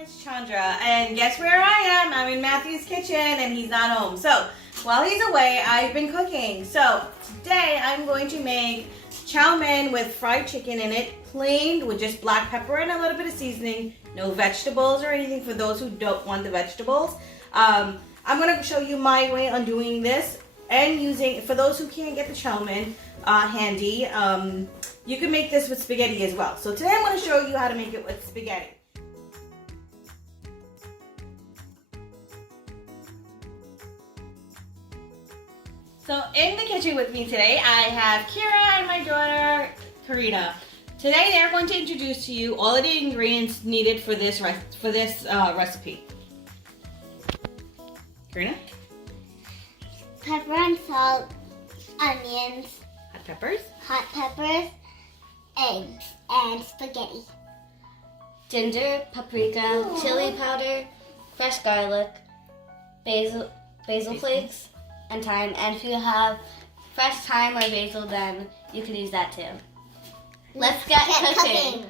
It's Chandra, and guess where I am? I'm in Matthew's kitchen, and he's not home. So, while he's away, I've been cooking. So, today I'm going to make chow mein with fried chicken in it, plain with just black pepper and a little bit of seasoning. No vegetables or anything for those who don't want the vegetables. I'm going to show you my way on doing this and using, for those who can't get the chow mein handy, you can make this with spaghetti as well. So, today I'm going to show you how to make it with spaghetti. So in the kitchen with me today, I have Kira and my daughter, Karina. Today they're going to introduce to you all of the ingredients needed for this recipe. Karina? Pepper and salt, onions, Hot peppers, eggs, and spaghetti. Ginger, paprika, chili powder, fresh garlic, basil flakes, and thyme. And if you have fresh thyme or basil, then you can use that too. Let's get cooking.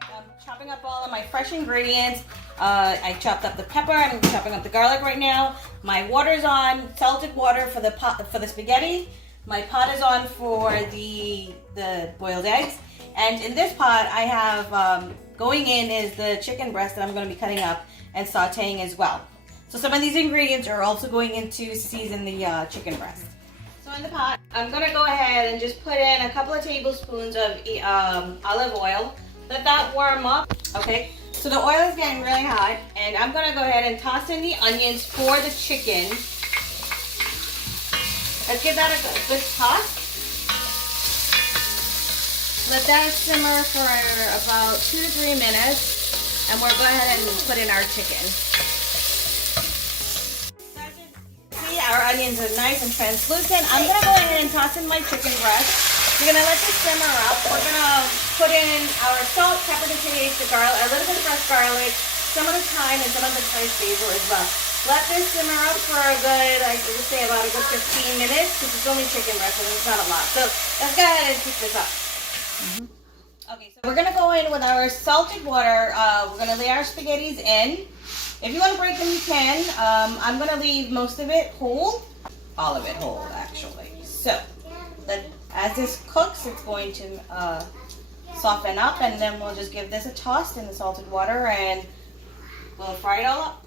I'm chopping up all of my fresh ingredients. I chopped up the pepper. I'm chopping up the garlic right now. My water's on, salted water for the pot for the spaghetti. My pot is on for the boiled eggs. And in this pot, I have going in is the chicken breast that I'm going to be cutting up and sauteing as well. So some of these ingredients are also going into season the chicken breast. So in the pot, I'm going to go ahead and just put in a couple of tablespoons of olive oil. Let that warm up. Okay, so the oil is getting really hot, and I'm going to go ahead and toss in the onions for the chicken. Let's give that a good toss. Let that simmer for about 2 to 3 minutes, and we'll go ahead and put in our chicken. See, our onions are nice and translucent. I'm gonna go ahead and toss in my chicken breast. We're gonna let this simmer up. We're gonna put in our salt, pepper to taste, the garlic, a little bit of fresh garlic, some of the thyme, and some of the fresh basil as well. Let this simmer up for a good, I would say about a good 15 minutes, because it's only chicken breast, so it's not a lot. So let's go ahead and cook this up. Okay, so we're gonna go in with our salted water. We're gonna lay our spaghettis in. If you want to break them, you can. I'm gonna leave most of it whole, all of it whole, actually. So, as this cooks, it's going to soften up, and then we'll just give this a toss in the salted water, and we'll fry it all up.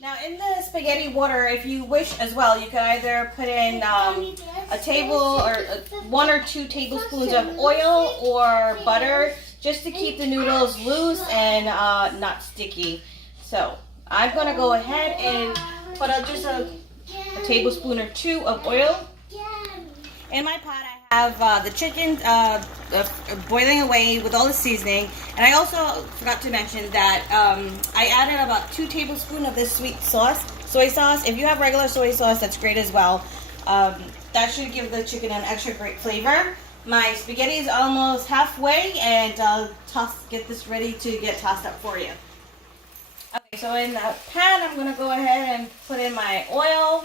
Now, in the spaghetti water, if you wish as well, you can either put in a table or 1 or 2 tablespoons of oil or butter, just to keep the noodles loose and not sticky. So I'm gonna go ahead and put just a tablespoon or 2 of oil. In my pot, I have the chicken boiling away with all the seasoning, and I also forgot to mention that I added about 2 tablespoons of this sweet sauce, soy sauce. If you have regular soy sauce, that's great as well. That should give the chicken an extra great flavor. My spaghetti is almost halfway, and I'll get this ready to get tossed up for you. Okay, so in the pan, I'm gonna go ahead and put in my oil.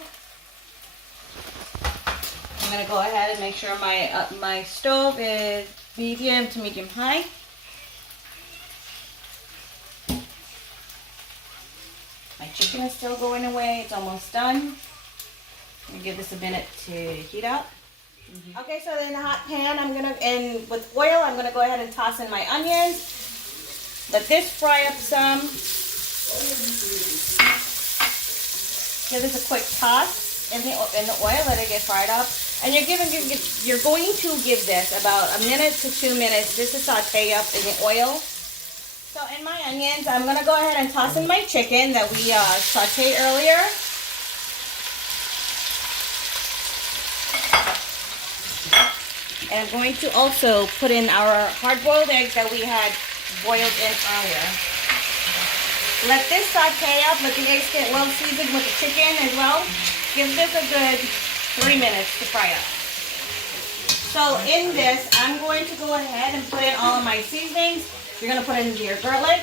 I'm going to go ahead and make sure my stove is medium to medium high. My chicken is still going away. It's almost done. I'm going to give this a minute to heat up. Okay, so in the hot pan, with oil, I'm going to go ahead and toss in my onions. Let this fry up some. Give this a quick toss in the oil. Let it get fried up. And you're going to give this about a minute to 2 minutes just to saute up in the oil. So in my onions, I'm going to go ahead and toss in my chicken that we sauteed earlier. And I'm going to also put in our hard-boiled eggs that we had boiled in earlier. Let this saute up. Let the eggs get well seasoned with the chicken as well. Give this a good 3 minutes to fry up. So in this, I'm going to go ahead and put in all of my seasonings. You're going to put in your garlic,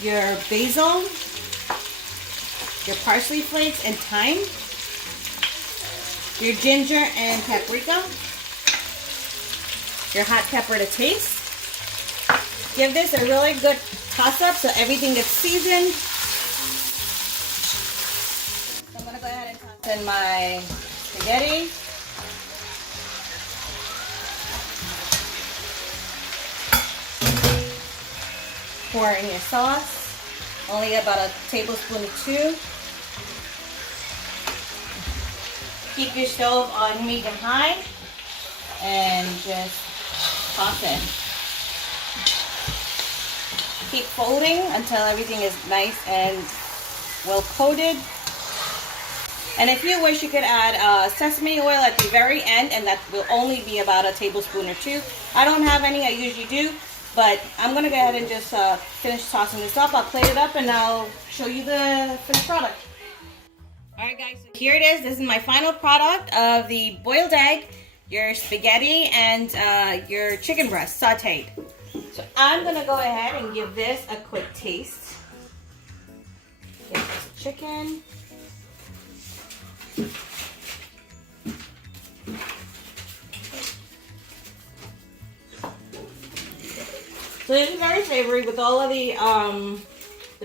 your basil, your parsley flakes and thyme, your ginger and paprika, your hot pepper to taste, Give this a really good toss up so everything gets seasoned. So I'm gonna go ahead and toss in my spaghetti. Pour in your sauce. Only about a tablespoon or 2. Keep your stove on medium high and just toss in. Keep folding until everything is nice and well coated. And if you wish, you could add sesame oil at the very end, and that will only be about a tablespoon or 2. I don't have any, I usually do, but I'm gonna go ahead and just finish tossing this up. I'll plate it up and I'll show you the finished product. Alright guys, so here it is. This is my final product of the boiled egg, your spaghetti, and your chicken breast sauteed. So I'm gonna go ahead and give this a quick taste. Get this chicken. So this is very savory with all of the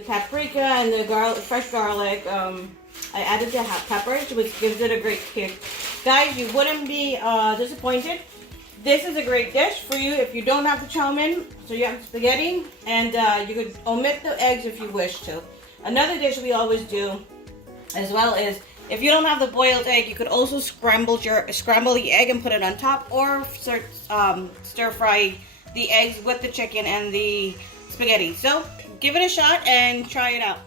paprika and the garlic, fresh garlic. I added the hot peppers, which gives it a great kick. Guys, you wouldn't be disappointed. This is a great dish for you if you don't have the chowmein, so you have the spaghetti, and you could omit the eggs if you wish to. Another dish we always do as well is, if you don't have the boiled egg, you could also scramble the egg and put it on top, or stir fry the eggs with the chicken and the spaghetti. So give it a shot and try it out.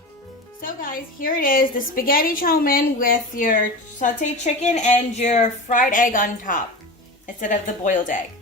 So guys, here it is, the spaghetti chowmein with your sauteed chicken and your fried egg on top instead of the boiled egg.